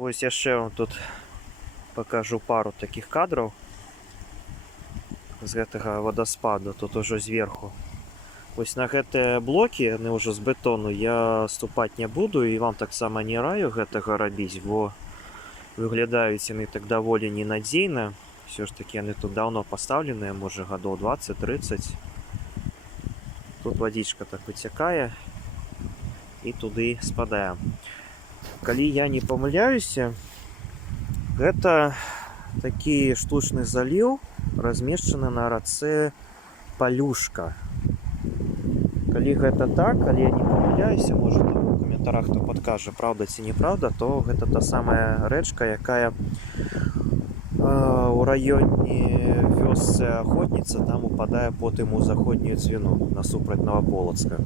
Ось яшчэ вам тут покажу пару таких кадраў з гэтага вадаспаду, тут ужо зверху. Вось на гэтыя блокі, яны ўжо з бетону, я ступаць не буду і вам таксама не раю гэтага рабіць, бо выглядаюць яны так даволі ненадзейна. Все ж таки яны тут даўно пастаўленыя, можа гадоў 20-30. Тут вадзічка так выцякае і туды спадае. Калі я не памыляюся, гэта такі штучны заліў, размешчаны на рацэ Палюшка. Калі гэта так, калі я не памыляюся, можа там у каментарах хто падкажа, праўда ці неправда, то гэта та самая рэчка, якая у раёне вёсцы Ахотніца там упадае потым у заходнюю Цвіну насупраць Новаполацка.